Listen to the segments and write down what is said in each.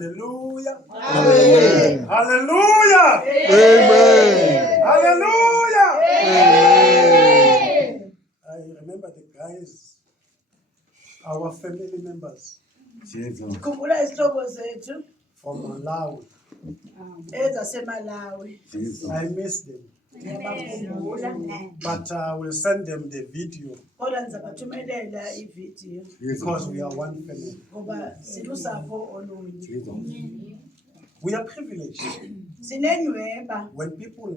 Hallelujah. Amen. Hallelujah. Amen. Hallelujah. Amen. I remember the guys, our family members Khumbula isihlobo zethu from Malawi. ezaseMalawi. I miss them, Ngiyabakhumbula but we'll send them the video kodwa ngizabathumelela ividiyo because we are one family. ngoba silusapho olunye. We are privileged Sinenyweba when people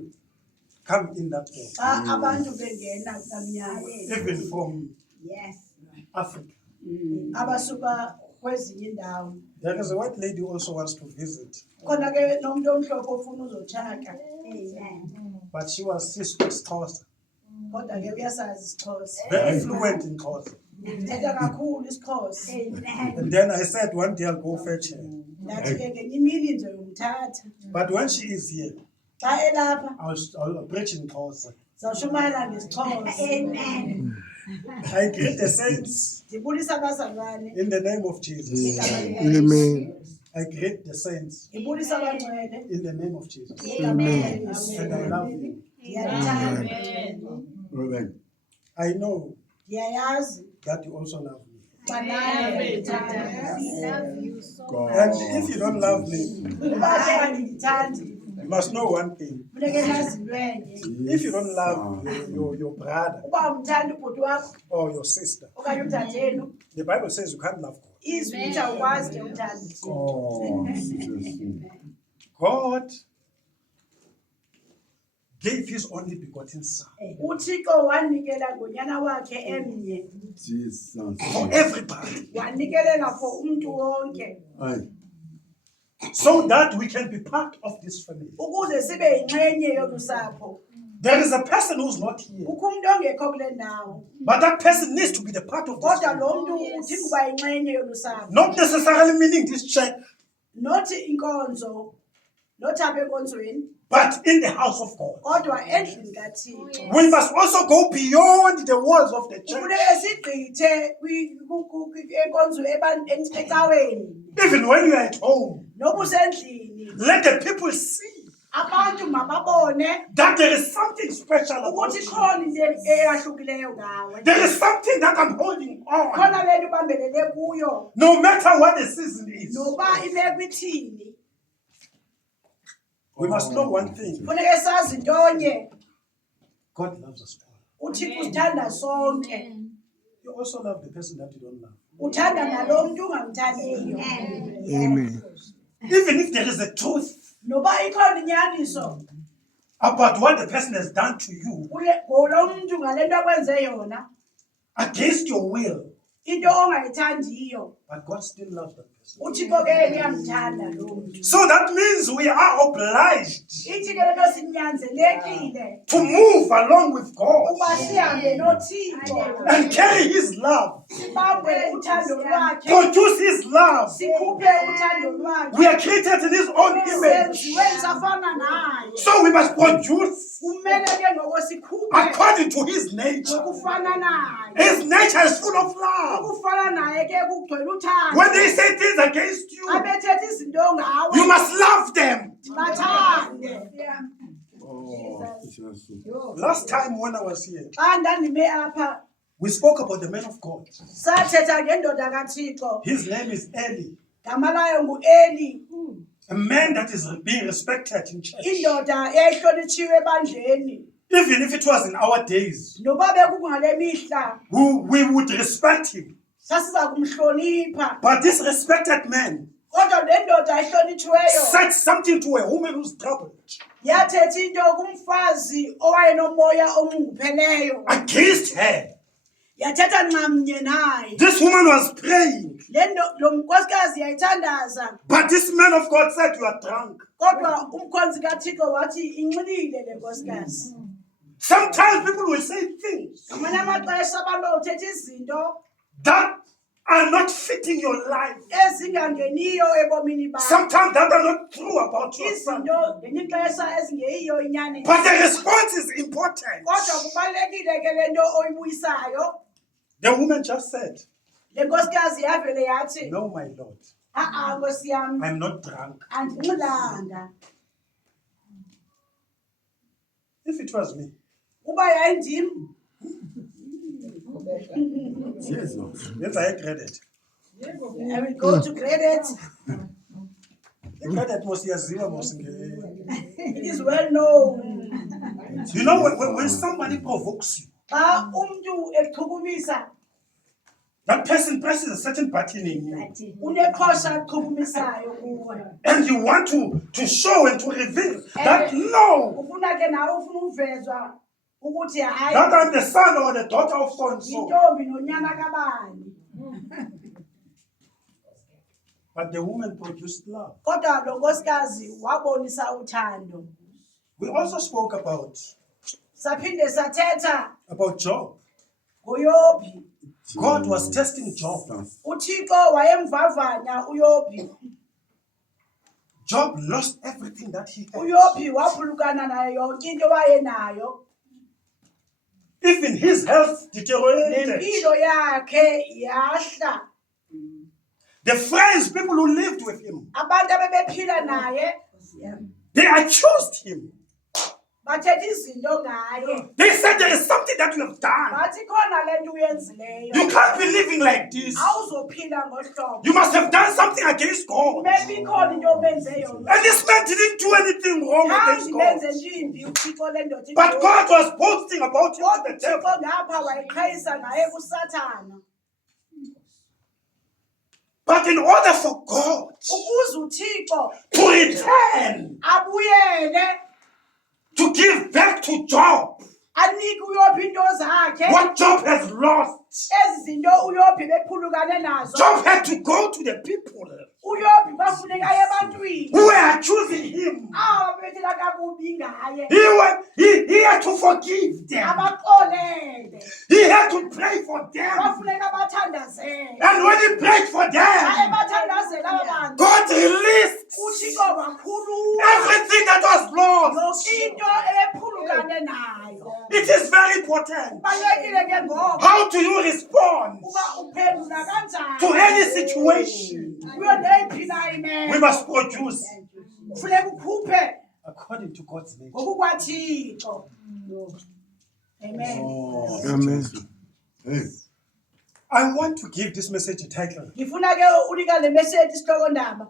come in that door, xa abantu bengena kamnyama even from Africa. abasuka kwezinye indawo. There is a white lady who also wants to visit, Khona ke nomuntu omhlophe ofuna uzotshaka. but she speaks Xhosa, Kodwa ke uyasazi isiXhosa. very fluent in Xhosa. Uthetha kakhulu isiXhosa. And then I said one day I'll go fetch her. Ndathi ke ngenye imini ngizoyomthatha. But when she is here, Xa elapha I'll preach in Xhosa. zawushumayela ngesiXhosa. I greet the saints Ndibulisa abazalwane. in the name of Jesus. Amen. I greet the saints Ndibulisa abangcwele. in the name of Jesus. Amen. And I love you. Ndiyalithanda. I know Ndiyayazi that you also love me. uba nawe uyandithanda. And if you don't love me, Uba ke andindithandi, you must know one thing. funeke nazi into enye. If you don't love your brother Uba umthanda ubhuti wakho or your sister, okanye udadenu, the Bible says you can't love God. izwi lithi awukwazi ke umthanda. God gave his only begotten son uThixo wanikela ngonyana wakhe emnye, for everybody, wanikelela for umntu wonke so that we can be part of this family. ukuze sibe yinxenye yolu sapho. There is a person who's not here, Kukho umntu ongekho kule ndawo, but that person needs to be the part of this kodwa family. lo mntu udinga ukuba yinxenye yolu sapho. Not necessarily meaning this church, Nothi inkonzo, nothi apha enkonzweni, but in the house of God. kodwa endlini kaThixo. We must also go beyond the walls of the church. Kufuneka sigqithe enkonzo ecaweni. Even when you are at home, Noba usendlini, let the people see abantu mababone that there is something special about ukuthi you. khona into eyahlukileyo ngawe. There is something that I'm holding on, Khona le nto ubambelele kuyo, no matter what the season is. noba imeko ithini. We must know one thing. Kufuneka sazi ntonye, God loves us all. uThixo usithanda sonke. You also love the person that you don't love. Uthanda nalo mntu ungamthandiyo. Amen. Even if there is a truth Noba ikhona inyaniso about what the person has done to you ngulo mntu ngale nto akwenze yona, against your will, into ongayithandiyo, but God still loves that person. uThixo ke uyamthanda lo mntu. So that means we are obliged Ithi ke le nto sinyanzelekile to move along with God uba sihambe noThixo, and carry his love, sibambe uthando lwakhe, produce his love. sikhuphe uthando lwakhe. We are created in his own image. Senziwe safana naye. So we must produce Kumele ke ngoko sikhuphe according to his nature. ukufana naye. His nature is full of love. Ukufana naye ke kugcwele uthando. When they say things against you, Abethetha izinto ngawe, you must love them. bathande. Last time when I was here, Xa ndandime apha, we spoke about the man of God. sathetha ngendoda kaThixo. His name is Eli, Gama layo nguEli, a man that is being respected in church. indoda eyayihlonitshiwe ebandleni. Even if it was in our days, Noba bekungale mihla, we would respect him. sasiza kumhlonipha. But this respected man Kodwa le ndoda ehlonitshiweyo said something to a woman who's troubled yathetha into kumfazi owayenomoya omngupheleyo. against her. Yathetha nxamnye naye. This woman was praying, Lo nkosikazi yayithandaza, but this man of God said, "You are drunk." kodwa umkhonzi kaThixo wathi inxilile le nkosikazi. Sometimes people will say things Ngamanye amaxesha abantu uthetha izinto that are not fitting your life. ezingangeniyo ebomini bakho. Sometimes that are not true about yourself. Izinto ngenye ixesha ezingeyiyo inyaniso. But the response is important. Kodwa kubalulekile ke le nto oyibuyisayo. The woman just said, Le nkosikazi yavele yathi, "No, my Lord, Nkosi yami, I'm not drunk. andinxilanga. If it was me, Uba yayindim, let's say credit. I will go to credit. Credit must yaziwa must nge. It is well known. You know when somebody provokes you, Xa umntu echukumisa, that person presses a certain button in you, uneqhosha echukumisayo kuwe. and you want to show and to reveal that no, Ufuna ke nawe ufuna uvezwa ukuthi hayi that I'm the son or the daughter of so and so. intombi nonyana kabani. But the woman produced love. Kodwa lo nkosikazi wabonisa uthando. We also spoke about Saphinde sathetha Job. ngoYobhi. God was testing Job. uThixo wayemvavanya uYobhi. Job lost everything that he had. uYobhi waphulukana nayo yonke into wayenayo. Even his health deteriorated. Nempilo yakhe yahla. The friends, people who lived with him, Abantu abebephila naye they accused him. bathetha izinto ngaye. They said there is something that you have done. Bathi khona le nto uyenzileyo. You can't be living like this. Awuzophila ngohlobo. You must have done something against God. Maybe ikhona into obenze yona. And this man didn't do anything wrong against God. Benze njimbi uThixo le ndoda. But God was boasting about him to the devil. uThixo ngapha wayeqhayisa ngaye kuSathana. But in order for God Ukuze uThixo to return, abuyele to give back to Job anike uYobhi into zakhe. what Job has lost, Ezi zinto uYobhi bephulukane nazo. Job had to go to the people uYobhi bafuneka aye ebantwini. who were accusing him. Abethela kakubi ngaye. He had to forgive them. Abaxolele. He had to pray for them. Bafuneka bathandazele. And when he prayed for Xa them, ebathandazela aba bantu, God released uThixo wakhulula everything that was lost. yonke into ebephulukane nayo. It is very important. Balekile ke ngoku How do you respond uba uphendula kanjani to any situation? kuyo neyiphi na imeko. We must produce Kufuneka ukhuphe according to God's nature. ngokukaThixo. Amen. Amen. I want to give this message a title. Ngifuna ke unika le message isihloko ndaba.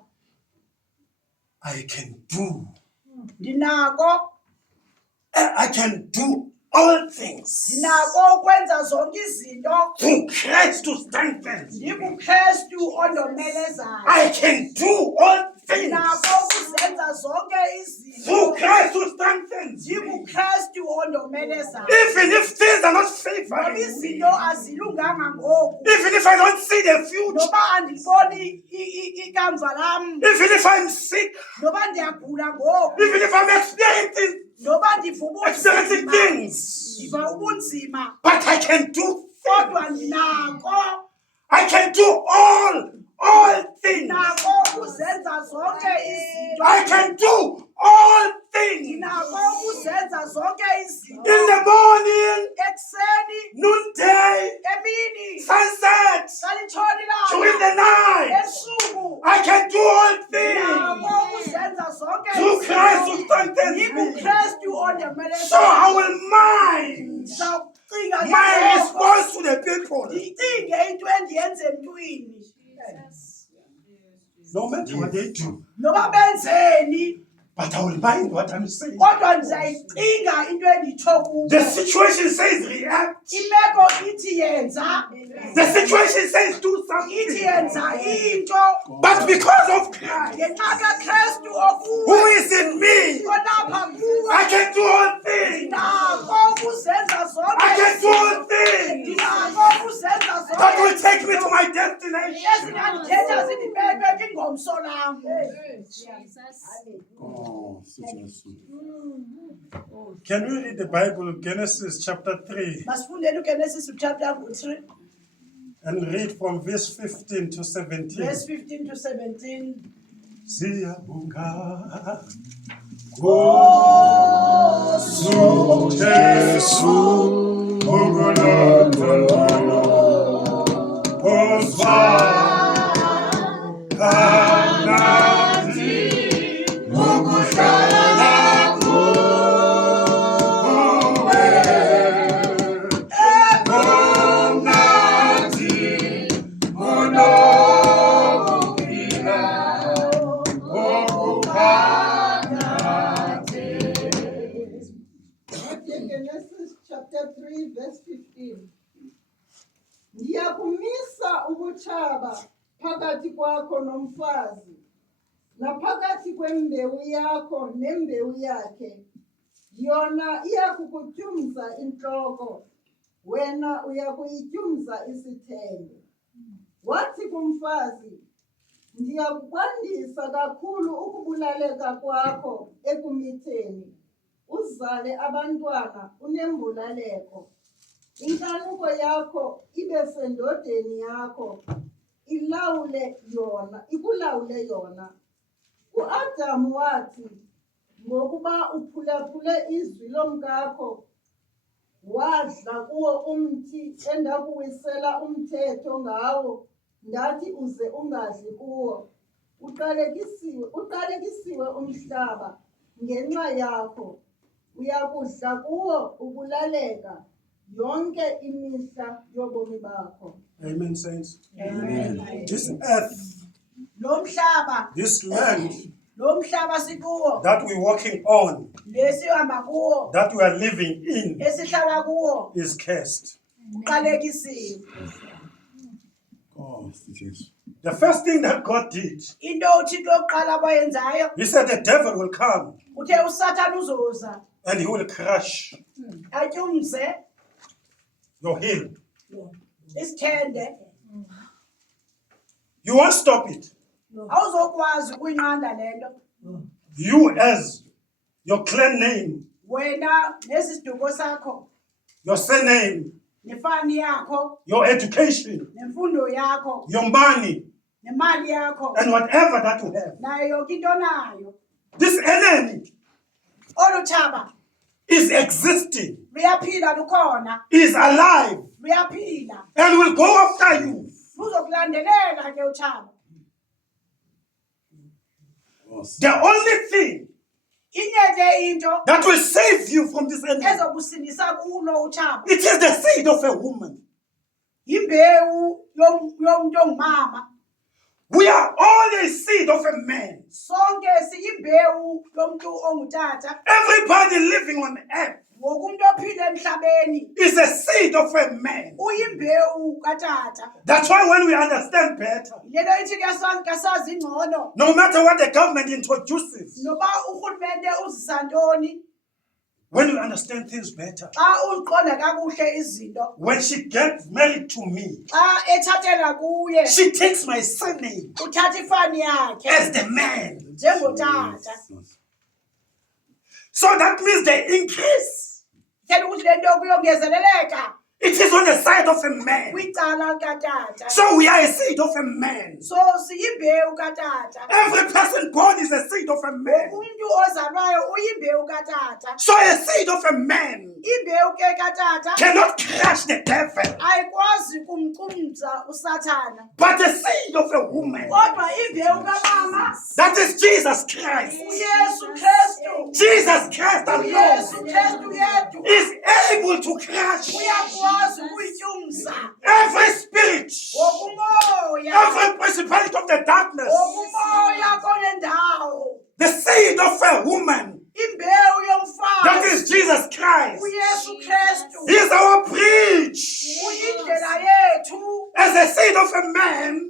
I can do. Ndinako I can do all things ndinako ukwenza zonke izinto through Christ who strengthens me. ndikuKristu ondomelezayo. I can do all things Ndinako ukuzenza zonke through izinto Christ who strengthens me. ndikuKristu ondomelezayo. Even if things are not Noba favoring me, izinto azilunganga ngoku, even if I don't see the future, noba andiboni ikamva lam, even if I'm sick, noba ndiyagula ngoku, even if I'm experiencing noba ndiva experiencing ubunzima, things, ndiva ubunzima, but I can do kodwa things. ndinako I can do all things. ndinako ukuzenza zonke izinto. I can do all things. Ndinako ukuzenza zonke izinto. In the morning, Ekuseni, noonday, emini, sunset, salitshoni during the ilanga, night, ebusuku. I can do all Ndinako things ukuzenza zonke through Christ who izinto. strengthens me. NguKristu So ondemelezayo. I will mind Ndizawucinga my ngoko, response to the people. ndicinge into endiyenza emntwini. No matter what they do, Noba benzeni, but I will mind what I'm saying. kodwa ndizayicinga into enditsho kubo. The situation says react. Imeko ithi yenza, The situation says do ithi something. yenza into. But because of Christ, Ngenxa kaKristu who okuwe, is in me, olapha kuwe, I can do all things. ndinako ukuzenza zonke I can do all izinto. things Ndinako ukuzenza zonke that will take me izinto. to my destination. Ezingandithetha zindibeke kwingomso lam. Can we read the Bible, Genesis chapter 3, Masifundeni uGenesis chapter 3, and read from verse 15 to 17? verse 15 to 17. Siyabonga Jesu, Jesu, ubutshaba phakathi kwakho nomfazi, naphakathi kwembewu yakho nembewu yakhe. Yona iyakukutyumza intloko, wena uyakuyityumza isithende. Wathi kumfazi, ndiyakukwandisa kakhulu ukubulaleka kwakho ekumitheni, uzale abantwana unembulaleko. Inkanuko yakho ibe sendodeni yakho, ikulawule yona. U-Adamu wathi, ngokuba uphulaphule izwi lomkakho, wadla kuwo umthi endakuwisela umthetho ngawo, ndathi uze ungadli kuwo. Uqalekisiwe umhlaba ngenxa yakho, uyakudla kuwo ukulaleka yonke imihla yobomi bakho. Amen, saints. Amen. This earth, Lo mhlaba, this land lo mhlaba sikuwo, that we're walking on, lesihamba kuwo, that we are living in, esihlala kuwo, is cursed. uqalekisiwe. The first thing that God did, Into uThixo yokuqala abayenzayo, He said the devil will come uthe uSathane uzoza and he will crush atyumze your heel. isithende, You won't stop it. awuzokwazi ukuyinqanda lento. You, as your clan name, Wena nesisiduko sakho, your surname, nefani yakho, your education, nemfundo yakho, your money, nemali yakho, and whatever that you have. nayo yonke into nayo. This enemy Olu thaba is existing, luyaphila, lukhona, is alive, luyaphila, and will go after you. luzokulandelela ke uthaba. The only thing Inye ke into that will save you from this enemy, ezokusindisa kulo uthaba, it is the seed of a woman. yimbewu yomuntu ongumama. We are all a seed of a man. Sonke siyimbewu yomuntu ongutata. Everybody living on earth Ngoku umuntu ophila emhlabeni is a seed of a man. uyimbewu katata. That's why when we understand better, Lento ithi kasazi ingcono, no matter what the government introduces, noba urhulumente uzisa ntoni, when you understand things better, xa uziqonda kakuhle izinto, when she gets married to me, xa ethathela kuye, she takes my surname uthatha ifani yakhe as the man. njengotata. So that means the increase, Tshela ukuthi lento kuyongezeleleka it is on the side of a man. kwicala katata. So we are a seed of a man. So siyimbewu katata. Every person born is a seed of a man. Umuntu ozalwayo uyimbewu katata. So a seed of a man Imbewu ke katata cannot crush the devil, ayikwazi kumcumza uSathana. but a seed of a woman, Kodwa imbewu kamama that is Jesus Christ. uYesu Kristu. Jesus Christ uYesu alone Kristu yedwa is able to crush uyakwazi ukuyityumza. every spirit, Wokumoya, every principality of the darkness. wokumoya konendawo. The seed of a woman, Imbewu that yomfazi is Jesus Christ, uYesu Kristu is our bridge. uyindlela yethu. As a seed of a man,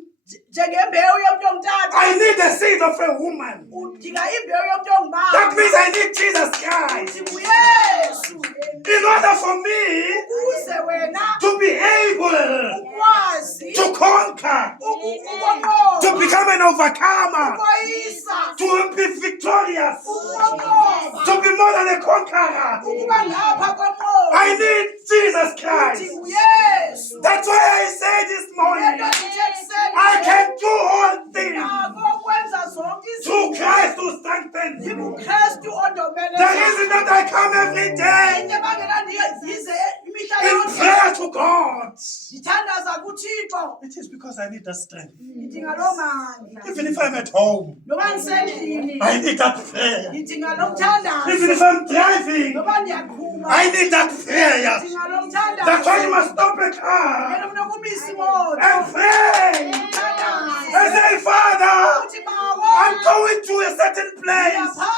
Njengembewu yomuntu ongutata, I need the seed of a woman. udinga imbewu yomuntu That ongubaba. means I need Jesus Christ UYesu in order for me ukuze wena to be able ukwazi to conquer, to ukunqoba, become an overcomer, ukoyisa, to be victorious, ukunqoba, to be more than a conqueror. ukuba ngapha konqoba. I need Jesus Christ. Uthi uYesu. That's why I say this morning, Lento ndithethiseni I can do all things nako ukwenza zonke through izinto Christ who strengthens me. nguKristu ondomeleza. The reason that I come every day Into ebangela ndize imihla in yonke prayer to God, ndithandaza kuThixo, it is because I need that strength. ndidinga loo mandla. Even if I'm at home, Noba ndisendlini I need that prayer. ndidinga lo mthandazo. Even if I'm driving, Noba ndiyaqhuba I need that prayer. ndidinga lo mthandazo. That's why you must stop a car Yena funeka umise imoto. and pray Mthandaze. and say, Father, Uthi bawo, I'm going to a certain place. ndiyaphaa.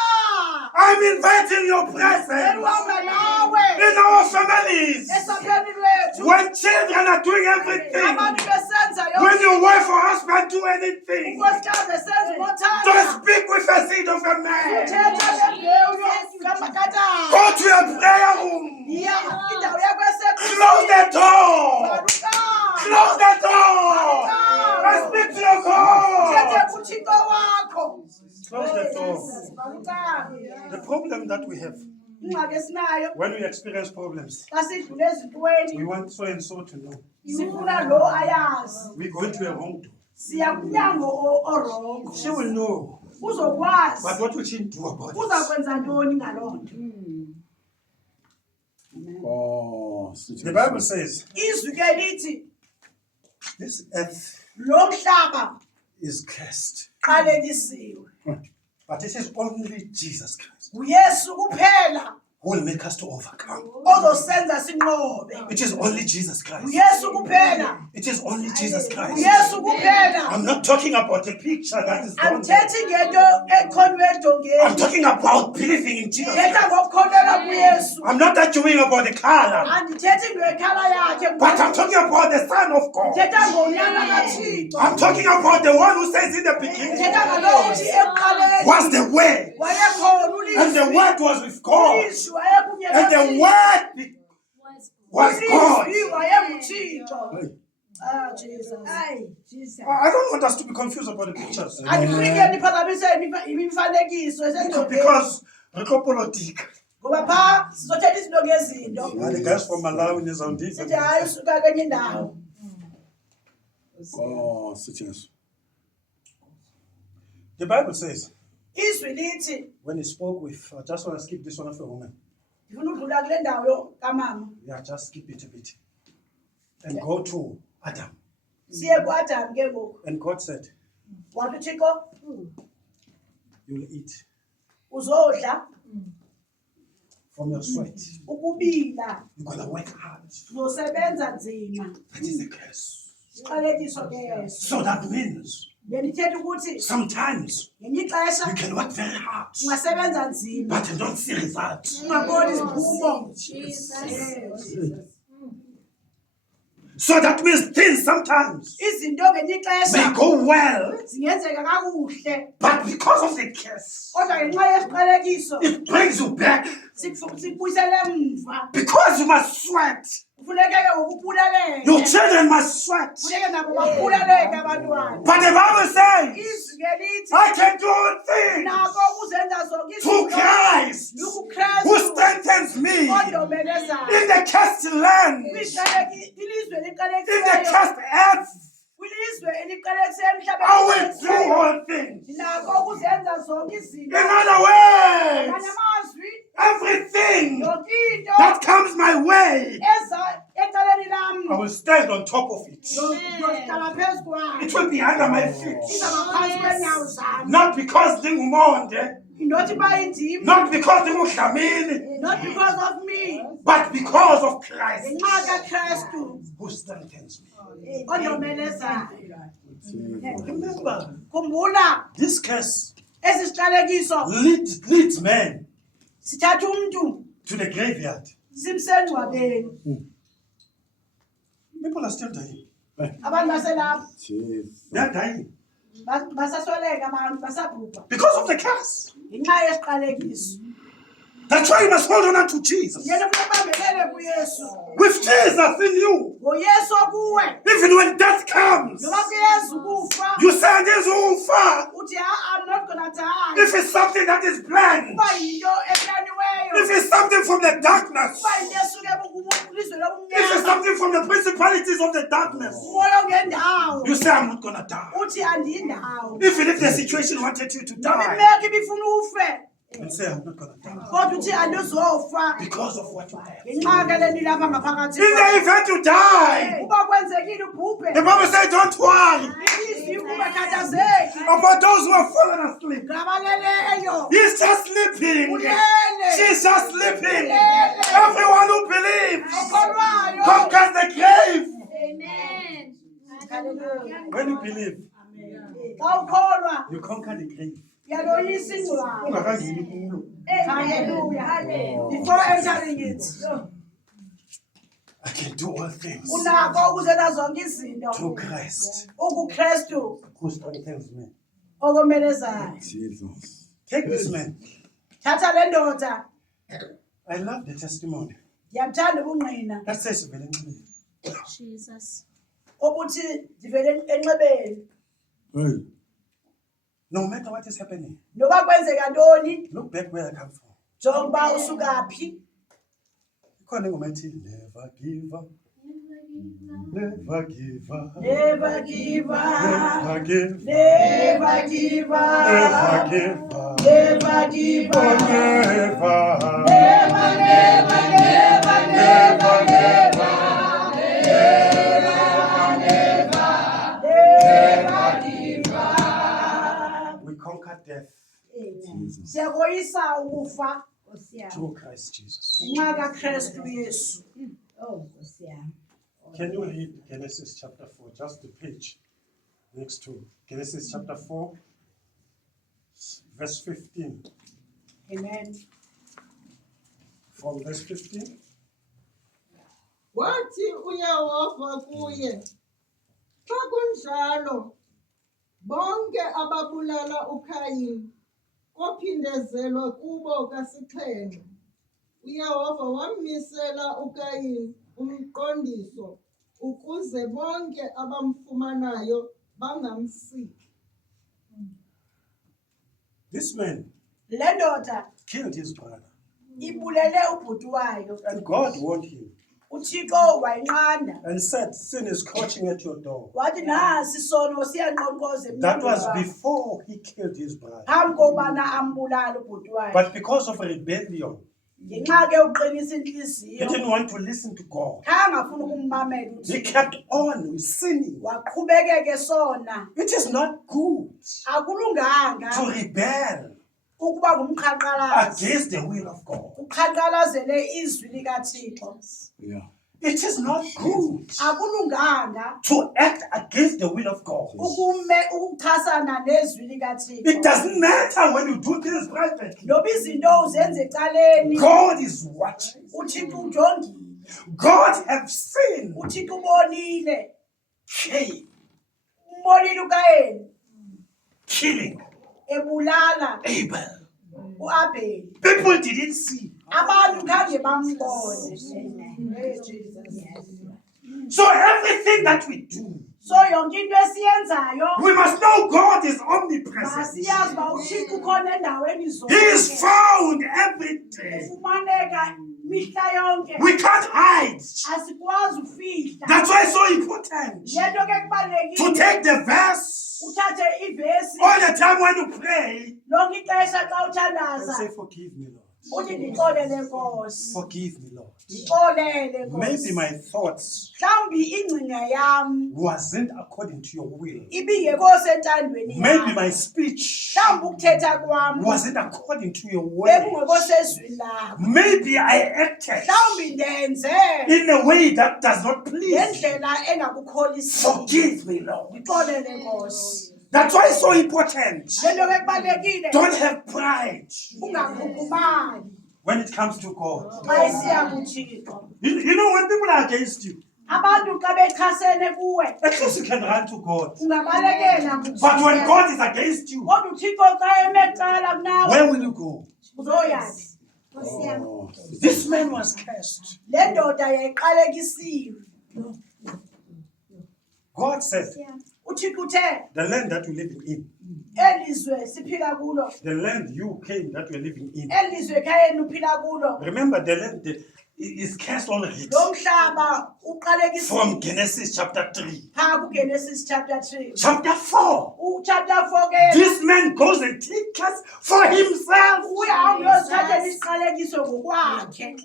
I'm inviting your presence Uhamba nawe in our families. esapheni lwethu. When children are doing everything, Abantu besenza when yonke can't do anything. unkosikazi senza Don't ngothanda speak with the seed of a man. thetha lembewu kamakatana Go to your prayer room. ya indawo yakwesekho Close the door. Close the door. And speak to your thethe God. kuthixo wakho Close the door. Balukazi. The problem that we have ingxaki esinayo when we experience problems, xa sidlule ezintweni we want so and so to know. sifuna lo ayazi We go into a wrong door. siya kumnyango orongo She will know. uzokwazi But what will she do about it? uzakwenza ntoni ngaloo nto The Bible says izwi ke lithi this earth lo mhlaba is cursed. qalekisiwe But it is only Jesus Christ uyesu kuphela who will make us to overcome. ozosenza sinqobe It is only Jesus Christ. uyesu kuphela It is only Jesus Christ. uyesu kuphela I'm not talking about a picture that is done there. andithethi ngento ekhonywe I'm edongeni talking about believing in Jesus thetha Christ. ngokukholelwa kuyesu I'm not arguing about the color, andithethi ngekhala yakhe but I'm talking about the Son of God. thetha ngonyana kathixo I'm talking about the one who says in the beginning thetha ngalo uthi ekuqaleni was the Word, wayekhona and the ulizwi Word was with God, ulizwi wayekunye and the nothixo. Word was God. ulizwi wayenguthixo Jesus. I don't want us to be confused about the pictures. andifuni ke niphazamise imifanekiso esendongeni Because Rekopolotika. ngoba phaa sizothetha izinto ngezinto And the guys from Malawi and Zambia. sithi hayi usuka kwenye indawo The Bible says, izwi lithi when he spoke with, I just want to skip this one of a woman. ndifuna udlula kule ndawo kamama Yeah, just skip it a bit. And go to Adam. siye kuadamu ke ngoku And God said, wathi uthixo you'll eat uzodla from your sweat. ukubila You're going to work hard. uzosebenza nzima That is the curse. sixalekiso ke yeso So that means bendithetha ukuthi sometimes ngenye ixesha you can work very hard, ungasebenza nzima but you don't see results. ungaboni iziphumo So that means things sometimes izinto ngenye may ixesha go well, zingenzeka kakuhle but because of the curse, kodwa ngenxa yesiqalekiso it brings you back. sikubuyisele mva Because you must sweat. kufuneke ke ngokupuleleke Your children must sweat. kufuneke nabo bapuleleke abantwana But the Bible says, izwi ke lithi I can do all things nako ukuzenza zonke through izinto Christ who lukukrestu strengthens me ondobenezayo in the cursed land, ilizwe in the eliqalekileyo cursed earth. kwilizwe eliqalekiseyo I will do emhlabeni all things. nako ukuzenza zonke izinto In other words, ngamanye amazwi everything yonke into that comes my way, eza ecaleni lam I will stand on top of it. yohlala phezu kwayo It will be under my feet. izaba phantsi kweenyawo zam Not because ndingumonde, nothi bayindim not because ndingudlamini, not because of me but because of Christ ngenxa kakrestu who strengthens me. ondomenezayo Remember, khumbula this curse esi siqalekiso leads men sithatha umntu to the graveyard. simsengcwabeni People are still dying. abantu baselapha They are dying basasweleka abantu basabhubha because of the curse. ngenxa yesiqalekiso That's why you must hold on to Jesus. yena funeka bambelele kuyesu With Jesus in you, ngoyesu okuwe even when death comes, noba kuyezu ukufa you say, "Ndizufa." uthi I'm not gonna die If it's something that is planned, kuba yinto eplaniweyo if it's something from the darkness, kuba yinto esuke kulizwe if it's lobumnyama something from the principalities of the darkness, umoya ongendawo you say, "I'm not gonna die." uthi andiyindawo Even if the situation wanted you to noba die, imeko ibifuna ufe and say, "I'm not gonna die," kodwa uthi andizofa because of what you have. ngenxa ke le nto ilapha ngaphakathi In the event you die, uba kwenzekile ubhubhe the Bible says, "Don't worry ilizwi ungakhathazeki about those who have fallen asleep." ngabaleleyo He's just sleeping. ulele She's just sleeping. Everyone who believes okholwayo conquers the grave. Hallelujah. When you believe, Xa ukholwa you conquer the grave. uyaloyisa ingcwaba Ungakangeni kulo. Hallelujah. Before entering it. I can do all things unakho ukuzenza zonke izinto through Christ ukuKristu who strengthens me. okomelezayo. Jesus. Take this man. Thatha le ndoda, I love the testimony. ngiyamthanda ubungqina That says vele nxele. Jesus. ukuthi zivele enxebeni. Hey. No matter what is happening, Noba kwenzeka ntoni, look back where I come from. jonga uba usukaphi. Ikhona ingoma ethi never give up, never give up, Never give up, never give up, never give never up, give up, never give oh, up. never, Never, never, never, never, never, never give up. we conquer death Jesus. Siyakoyisa ukufa through Christ Jesus. ngenxa kaKristu Yesu. Can you read Genesis chapter 4, just the page next to Genesis chapter 4, verse 15. Amen. From verse 15. Wathi uYehova kuye, xa kunjalo, bonke ababulala uKayini, kophindezelwa kubo kasixhenxe. uYehova wamisela uKayini umqondiso, ukuze bonke abamfumanayo bangamsiki. This man Le ndoda killed his brother, ibulele ubhuti wayo. and God warned him uThixo wayinqanda. and said, sin is crouching at your door. Wathi nasi sono siyanqonqoza That was emnyango wakho. before he killed his brother. Phambi kobana ambulale ubhuti wakhe. But because of rebellion, Ngenxa ke uqinisa he inhliziyo, didn't want to listen to God. kangafuni ukummamela He uThixo. kept on sinning. Waqhubekeke sona. It is not good Akulunganga to rebel ukuba ngumqhanqalazi. against the will of God. Uqhanqalazele izwi likaThixo. Yeah. It is not good Akulunganga to act against the will of God. ukuchasana nezwi likaThixo. It doesn't matter when you do things privately. Noba izinto uzenze ecaleni, God is watching. uThixo ujongile. God have seen uThixo ubonile. Cain Umbonile uKayini killing ebulala Abel. uAbeli. People didn't see. Abantu khange bambone. So everything that we do, So yonke into esiyenzayo we must know God is omnipresent. masiyazi uba uThixo ukhona endaweni He zonke. is found every day. Ufumaneka mihla yonke. We can't hide. Asikwazi ufihla. That's why it's so important Lento ke to kubalulekile take the verse uthathe ivesi all the time when you pray lonke ixesha xa and uthandaza say, forgive me, Lord. uthi ndixolele Nkosi. Forgive me, Lord. Ndixolele Maybe Nkosi. my thoughts Mhlawumbi ingcinga yam wasn't according to your will. ibingekho sentandweni Maybe yakho. my speech Mhlawumbi ukuthetha kwam wasn't according to your bekungekho will. sezwini lakho. Maybe I acted Mhlawumbi ndenze in a way that does not please you. ngendlela engakukholisiyo. Forgive me, Lord. Ndixolele Nkosi. That's why it's so important. Lento ke kubalulekile Don't have pride ungakhukhumali when it comes to God. xa isiya kuThixo. You know, when people are against you, Abantu xa bechasene kuwe at least you can run to God. ungabalekela But when kuThixo. God is against you, Kodwa uThixo xa emecala kunawe where will you go? uzoyazi. Oh. This man was cursed. Le ndoda yayiqalekisiwe. God said, uThixo uthe the land that you're living in, elizwe siphila kulo, the land you came that you're living in. elizwe ekhayeni uphila kulo, Remember, the land is cursed already. lo mhlaba uqalekisiwe. From Genesis chapter 3. Phaa kuGenesis chapter 3. Chapter 4. Chapter 4 ke This man goes and takes us for himself. uyahamba uyozithathela isiqalekiso ngokwakhe.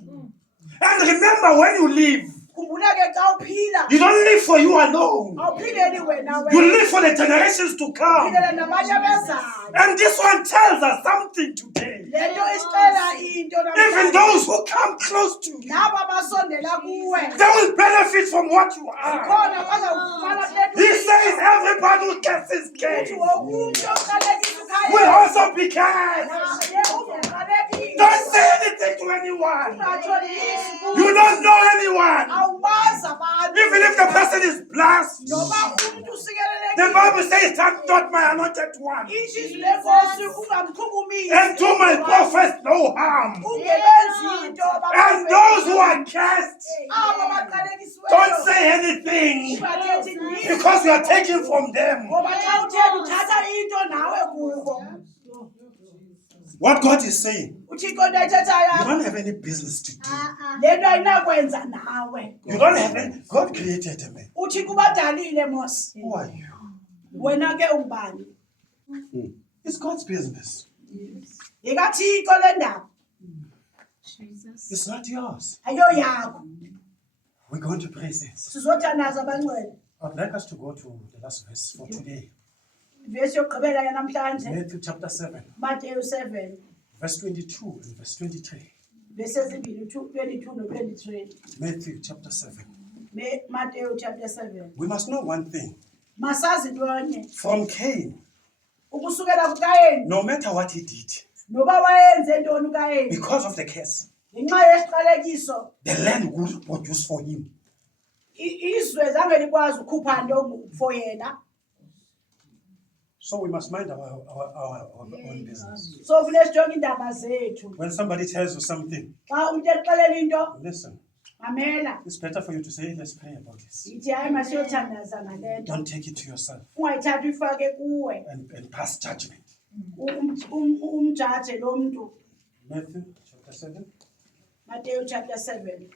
And remember, when you live, Khumbula ke xa uphila you don't live for you alone. awuphileli wena You wena. live for the generations to come. Uphilela nabanye abezayo. And this one tells us something today. Le nto isicela into Even those who come close to you, labo abasondela kuwe they will benefit from what you are. khona bazawufana kule He says everybody who curses uthi Cain wonke umuntu oqalekisa will ukhaya also be cursed. naye uzoqalekisa. Don't say anything to anyone. Ungatsho lizwi You don't know anyone. awubazi abantu. Even if the person is blessed, Noma umuntu usikelelekile. the Bible says, touch not my anointed one, Ishizwe lenkosi ungamchukumisi. and do my prophets no harm. Ungebenzi into And those who are cast, abo baqalekisiweyo. don't say anything, Ungathethi nini. because you are taking from them. Ngoba xa utheni uthatha into nawe kubo. What God is saying, Uthixo into ayithethayo you don't have any business to do. le nto ayinakwenza nawe. You don't have any. God created a man. Uthixo ubadalile mos. Who are you? Wena ke ungubani? It's God's business. Yikathixo le ndaba. Jesus. It's not yours. Ayo yakho. We're going to praise this. Sizothandaza abangcwele. I'd like us to go to the last verse for today. Ivesi yokugqibela yanamhlanje. Matthew chapter 7, Mateyu 7. verse 22 and verse 23. Verse ezimbili 22 no 23. Matthew chapter 7. Mateyu chapter 7. We must know one thing. Masazi into enye. From Cain, Ukusukela kuKayini no matter what he did, noba wayenze ntoni uKayini because of the curse, ngenxa yesiqalekiso the land would produce for him. izwe zange likwazi ukhupha nto for yena. So we must mind our own business. So funeka sijonge iindaba zethu. When somebody tells you something, Xa umntu exelela into listen. mamela. It's better for you to say, let's pray about this. Yithi hayi masiyothandaza ngale nto. Don't take it to yourself Ungayithatha uyifake kuwe. and pass judgment. Umjaje lo mntu. Matthew chapter 7, Mateyu chapter 7.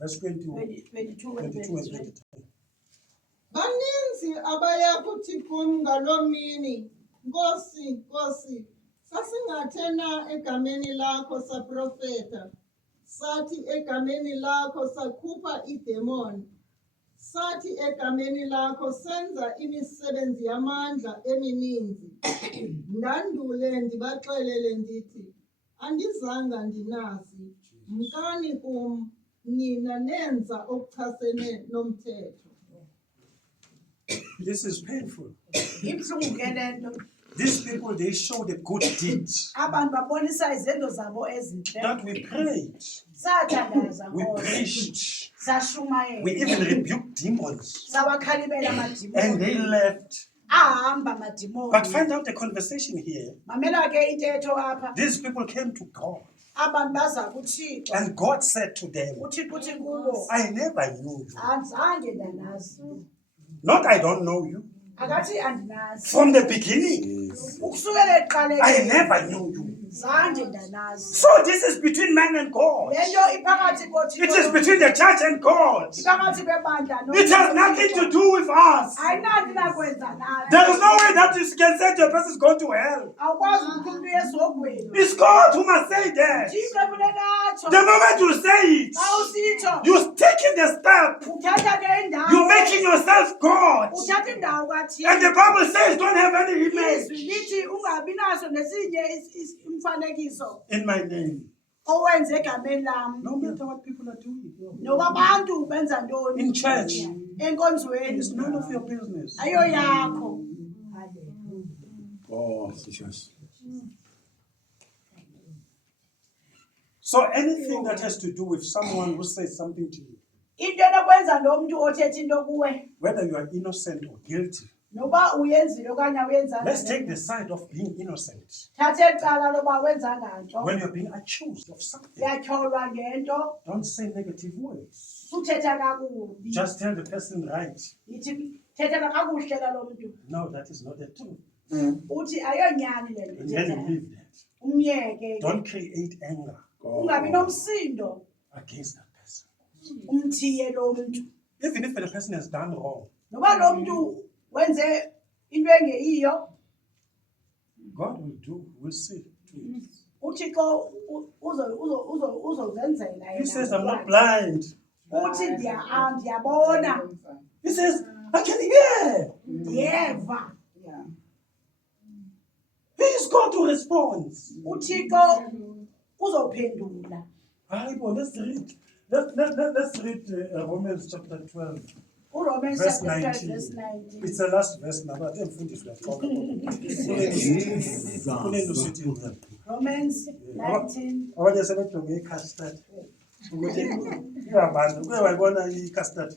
verse 22 22 and and 23. 23. Baninzi abaya kuthi kum ngaloo mini, Nkosi, Nkosi, sasingathe na egameni lakho saprofeta, sathi egameni lakho sakhupha idemoni, sathi egameni lakho senza imisebenzi yamandla emininzi. Ndandule ndibaxelele ndithi, andizanga ndinazi, mkani kum, nina nenza okuchasene nomthetho. This is painful. Ibuhlungu ke le nto. These people, they show the good deeds Abantu babonisa izenzo zabo ezintle. that we prayed, Sathandaza we Nkosi. preached, Sashumayela. we even rebuked demons, Sawakhalibela and they amadimoni. left. Ahamba But amadimoni. find out the conversation here. Mamela ke intetho apha. These people came to God, Abantu baza kuThixo. and God said to them, uThixo uthi kubo. I never knew you. Azange ndanazi. Not I don't know you. Akathi andinazi. From the beginning, Ukusukela eqaleni. I never knew you. Zange ndanazi. So this is between man and God. Le nto iphakathi koThixo. It is between the church and God. Iphakathi kwebandla no. It has nothing to do with us. Ayinanto nakwenza nawe. There is no way that you can say to a person is going to hell. Awukwazi ukuthi umuntu uyesogweni. It's God who must say that. Thixo efuneka atsho. The moment you say it, Xa usitsho. you're taking the step. Uthatha ke indawo. You're making yourself God. Uthatha indawo kaThixo. And the Bible says don't have any image Izwi lithi ungabi naso nesinye umfanekiso in my name. owenze egameni lami. No matter what people are doing. Noba abantu benza ntoni In church, enkonzweni. it's none of your business. Ayo yakho. Oh, Jesus. So anything that has to do with someone who says something to you, Into enokwenza lo muntu othetha into kuwe whether you are innocent or guilty, noba uyenzile okanye awuyenzanga. let's take the side of being innocent. Thatha icala loba wenzanga nto. When you're being accused of something, Uyatyholwa ngento. don't say negative words. Uthetha kakubi. Just tell the person right. Yithi thethela kakuhle lo muntu. No, that is not the truth. Uthi ayonyani le And nto then you ethethayo. leave that. Umyeke. Don't create anger Ungabi nomsindo. against that person. Umthiye lo muntu. Even if the person has done wrong, Noba lo muntu wenze into engeyiyo, God will see to it. uThixo uzozenzela He says, yena. I'm not blind. Uthi ndiyabona, He says, I can hear. ndiyeva. He is going to respond. uThixo uzophendula. Bible, let's read. Let's read Romans chapter 12, uRomans verse chapter 12 19. verse 19. It's the last verse now, but I'm finished with Romans 19. that. ukuthi ihambantu kuye wayibona i-custard.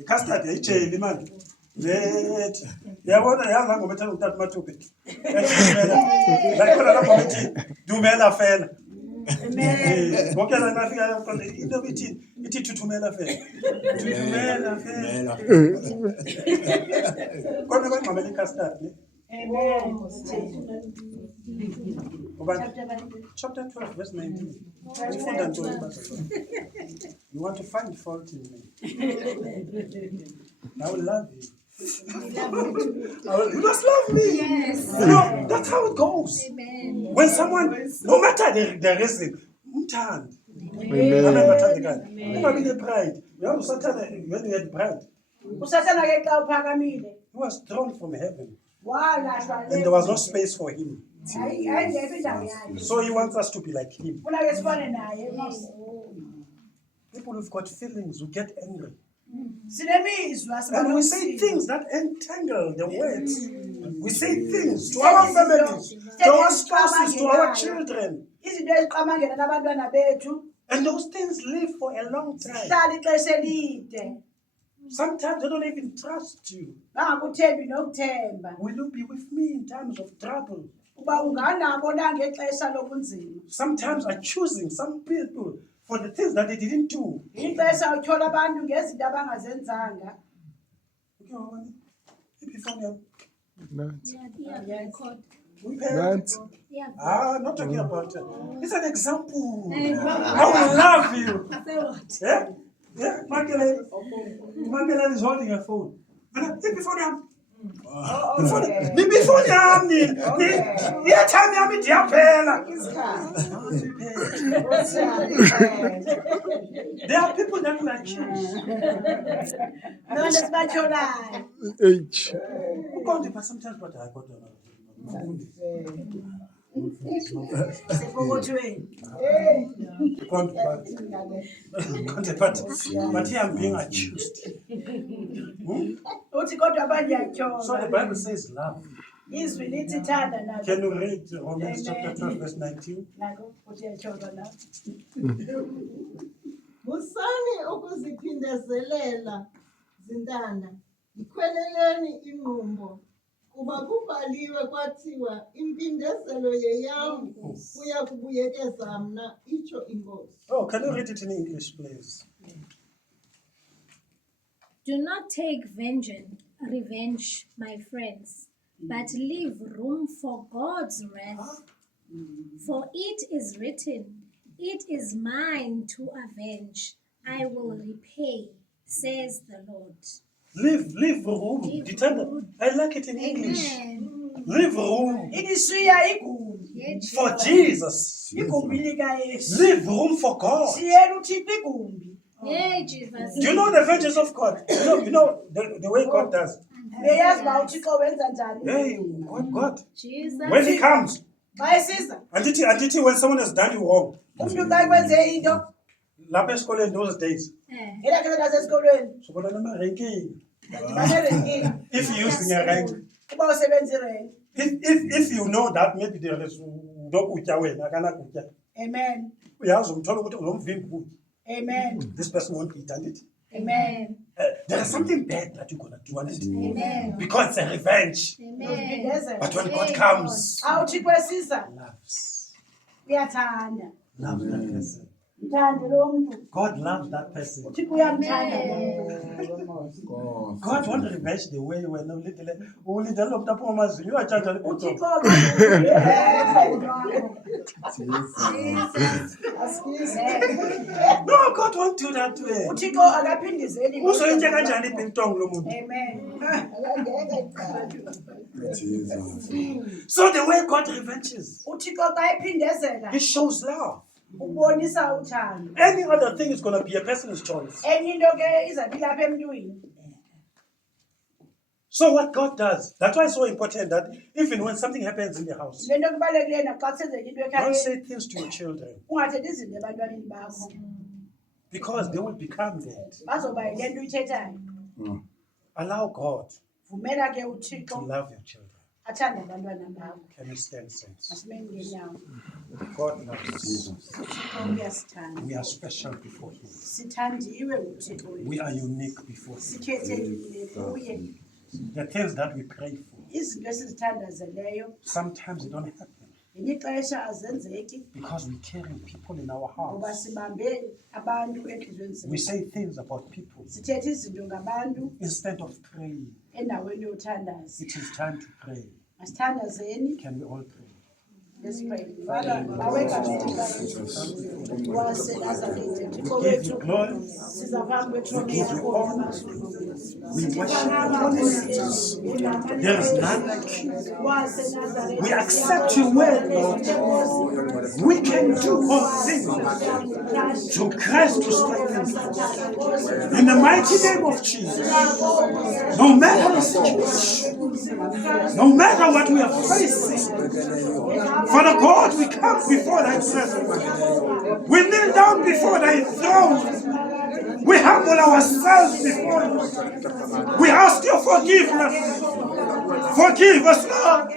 I-custard yayijeli manje. Yabona yazi ngoma ethanda ukuthatha mathupha. La khona lapho bethi dumela fela. Bonke la nafika khona into ithi thuthumela fela. Thuthumela fela. Kodwa kwangqamela i-custard ne? Amen. Chapter 12, verse 19. Ufunda ntoni bazalwane? You want to find fault in me. I will love you. You must love me. Yes. You know, that's how it goes. Amen. When someone, no matter the reason, umthandi. Ungabi ne-pride. Uyazi usathana when you had pride. Usathana ke xa uphakamile. He was thrown from heaven. Walahlwa And there was no space for him. ayingekho indawo yakhe. So he wants us to be like him. Funa ke sifane naye. People who've got feelings who get angry. Sinemizwa And we say things that entangle the words. We say things to our families, to our spouses, to our children. Izinto eziqamangela nabantwana bethu And those things live for a long time. hlala ixesha elide. Sometimes they don't even trust you. Bangakuthembi nokuthemba. Will you be with me in times of trouble? Uba unganabo na ngexesha lobunzima. Sometimes accusing some people for the things that they didn't do. Ixesha uthola abantu ngezinto abangazenzanga. Not talking about it. It's an example. I will love you. Yeah? Yeah? Magdalene is holding her phone. Before there are people that will accuse. Nonto sibatholayo. H. But sometimes what I got Sepokothweni. but here I'm being accused. Uthi kodwa So the bandiyatyhola. Bible says love. Izwi lithi thanda nalo. Can you read Romans chapter 12, verse 19? Nako uthi yatyholwa na. Musani ukuziphindezelela zintanda. Ikhweleleni inqumbo. Kuba kubhaliwe kwathiwa impindezelo yeyam kuya kubuyekeza mna itsho inkosi. Oh, can you read it in English, please? Do not take revenge, my friends, but leave room for God's wrath. For it is written, "It is mine to avenge. I will repay," says the Lord. Leave room. Determine. I like it in English. Amen. Leave room Ithi siya igumbi. for Jesus. Igumbi lika Yesu. Leave room for God. Siyela uThixo igumbi. Hey, Jesus. Do you know the vengeance of God? You know the way God does. Beyazi ba uThixo wenza njani. Hey, God. Jesus. When He comes, Xa esiza, until when someone has done you wrong, umuntu xa kwenze into, lapha esikoleni those days, Eh, elakhe nasesikolweni, sobona namarenkini. banerenkini. If you're using a rank, Uba usebenza irenki. if you know that maybe there is nokutya wena akanakutya, Amen. uyazi umthola ukuthi uzomvimba ukutya. Amen. This person won't eat, and it. Amen. There is something bad that you're gonna do, and it. Amen. Because it's a revenge. Amen. Uziphindezela. But when God comes, Xa uThixo esiza, loves uyathanda. that person. Mthande lo muntu. God loves that person. uThixo uyamthanda lo muntu. God. God won't revenge the way when ulindele lo muntu aphuma amazinyo uyatshanja libhudo. uThixo akazuyeza No, God won't do that way. uThixo akaphindizeli. Uzoyitya kanjani ibhiltong lo muntu? Amen. Jesus. So the way God revenges, uThixo xa ephindezela He shows love. ubonisa uthando. Any other thing is gonna be a person's choice. Enye into ke izabi lapha emntwini. So what God does, that's why it's so important that even when something happens in the house, Le nto kubalulekile naxa kusenzeka into don't ekhayeni say things to your children ungathethi izinto ebantwaneni bakho because they will become that. bazoba yile nto uyithethayo. Allow God Vumela ke to uThixo love your children. athanda abantwana bakho. Can you stand, saints? Asimeni ngenyawo. God loves us. Uthixo uyasithanda. We are special before Him. Sithandiwe nguThixo wethu. We are unique before Him. Sikhethekile kuye. The things that we pray for, Izinto esizithandazeleyo sometimes they don't happen ngelinye ixesha azenzeki because we carry people in our ngoba hearts. sibambe abantu enhliziyweni We zethu. say things about people Sithetha izinto ngabantu instead of praying. endaweni yothandaza. It is time to pray. Masithandazeni. Can we all pray? Let's pray. Father, baweka waseNazaretha, Thixo We give you wethu, glory. siza phambi kwethrone We give you yakho honor. namazulu. We worship you. There is none like you. waseNazaretha, We accept your word, Lord. We can do all things through Christ who strengthens us. In the mighty name of Jesus, no matter the situation, no matter what we are facing, Father God, we come before thy presence. We kneel down before thy throne. We humble ourselves before you. We ask your forgiveness. Forgive us, Lord.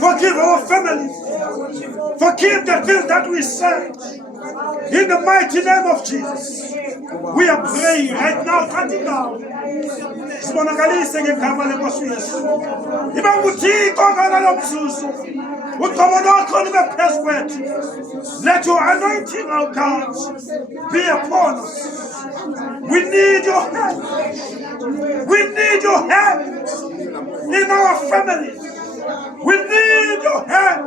Forgive our families. Forgive the things that we said. In the mighty name of Jesus. We are praying right now, cutting down. Sibonakalise ngegama lenkosi Yesu. Iba nguThixo ngalalo mzuzu. Uqobo lwakho libe phezu kwethu. Let your anointing, oh God, be upon us. We need your help. We need your help in our families. We need your help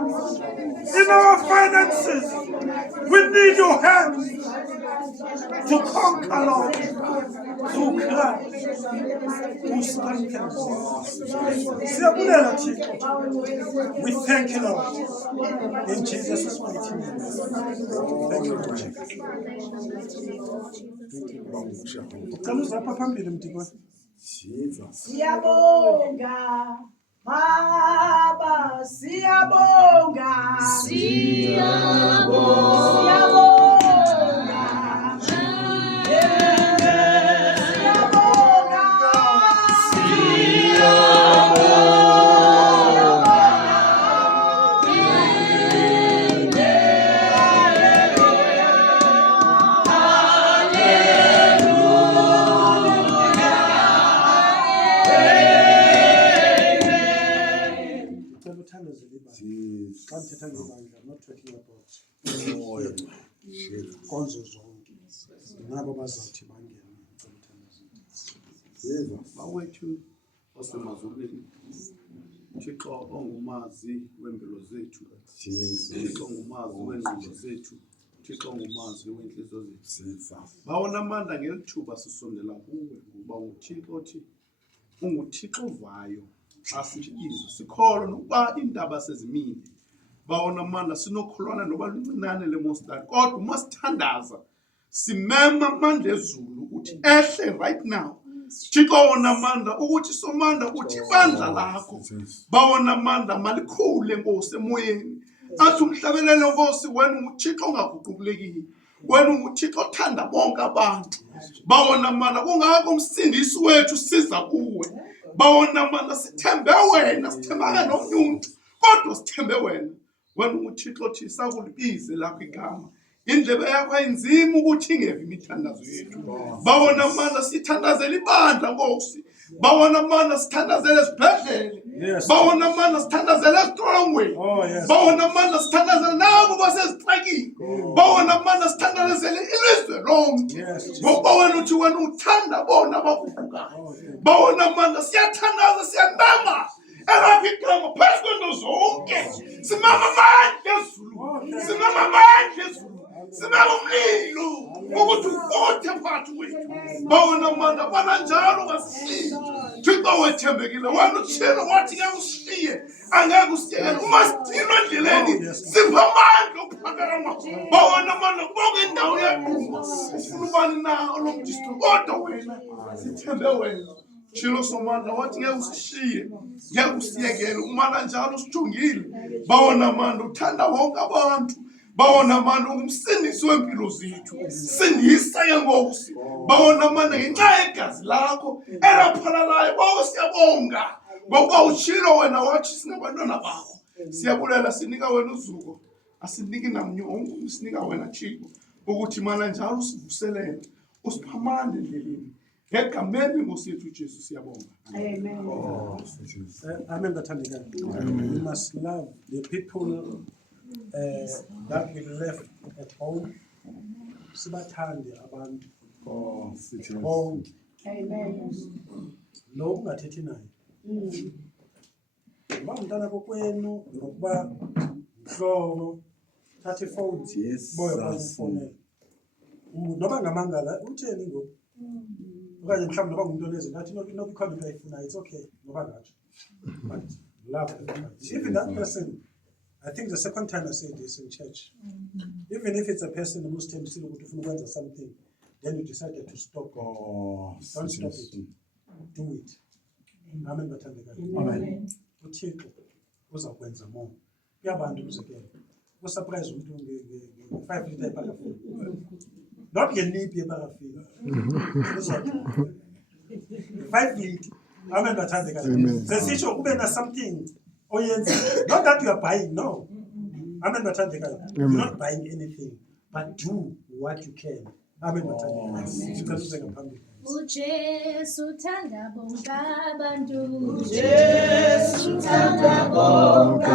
in our finances. We need your help to conquer, Lord, through Christ who strengthens us. Siyabulela Thixo. We thank you, Lord, in Jesus' mighty name. Thank you, Lord Jesus. Ucela uzapha phambili mdikoni. Siyabonga, Baba, siyabonga. Siyabonga. Xa ndithetha ngebandla, I'm not talking about konzo zonke. Nabo bazawuthi bangene. Bawethu osemazulwini, Thixo ongumazi wempilo zethu, Thixo ongumazi wengqondo zethu, Thixo ongumazi wenhliziyo zethu. Bawona amandla ngelithuba sisondela kuwe ngoba uThixo othi unguThixo ovayo asibizwe sikholwa nokuba iindaba sezimile. Bawona amandla sinokholwana noba luncinane lemostari kodwa masithandaza simema amandla ezulu ukuthi ehle right now. Thixo wona amandla ukuthi somandla uthi ibandla lakho bawona amandla malikhule Nkosi emoyeni athi umhlabelelo Nkosi wena uThixo ongaguqulekile wena uThixo othanda bonke abantu bawona amandla kungakho umsindisi wethu siza kuwe bawona amandla sithembe wena sithembanga nomunye umuntu kodwa sithembe wena uThixo othi sakulibize lakho igama. Indlebe yakho ayinzima ukuthi ingeve imithandazo yethu. Bawona amandla sithandazela ibandla Nkosi. Bawona amandla sithandazela esibhedlele. Bawona amandla sithandazela esitrongweni. Bawona amandla sithandazela nabo basezitrakini. Bawona amandla sithandazela ilizwe lonke. Ngoba wena uthi wena uthanda bona abaguqukayo. Bawona amandla siyathandaza siyandama. Elapha igama phezu kwento zonke. Simama amandla ezulu. Simama amandla ezulu. Simama umlilo ukuthi ufuthe phakathi kwethu. Bawona amandla bananjalo ungasishiyi. Thixo wethembekile wena utshilo wathi ngeke usishiye angeke usiyekele. Uma sidinwa endleleni sipha amandla okuphakama. Bawona amandla kubonke indawo yaduma. Ufuna ubani na olomdisto kodwa wena sithembe wena. Tshilo somandla wathi ngeke usishiye ngeke usiyekele. Umana njalo usijongile. Bawona amandla uthanda wonke abantu. Bawona amandla ungumsindisi wempilo zethu. Sindisa ke Nkosi. Bawona amandla ngenxa yegazi lakho elaphalalayo. Bawo siyabonga ngoba utshilo wena wathi singabantwana bakho siyabulela sinika wena uzuko asiniki namnyongo sinika wena Thixo ukuthi mana njalo usivuselele usiphamande endleleni ngegameni lenkosi yethu uJesu siyabonga. Amen. We must love the people that we left at home. Sibathande abantu. Bonke. Lo ungathethi naye. Uma umntana kokwenu ngokuba mhlobo thatha ifone boya bafonela. Noba ngamangala utheni ngoku? Okanye mhlawumbe noba ngumuntu oneze ngathi no comment ayifuna it's okay noba ngathi. But love everybody. Even that person, I think the second time I said this in church. Even if it's a person who is tempted to something, then you decided to stop. Don't stop it. Do it. Amen. Amen. uThixo uzakwenza more. Kuyabantu umzekelo. Usurprise umuntu nge5 liter parafini. Not ngeniphi yeparafini. 5 liter. Amen bathandeka. Sesisho kube na something oyenza. Not that you are buying, no. Amen bathandeka. You're not buying anything, but do what you can. Amen bathandeka. Sikazuzeka phambili. uJesu thanda bonke abantu Jesu thanda bonke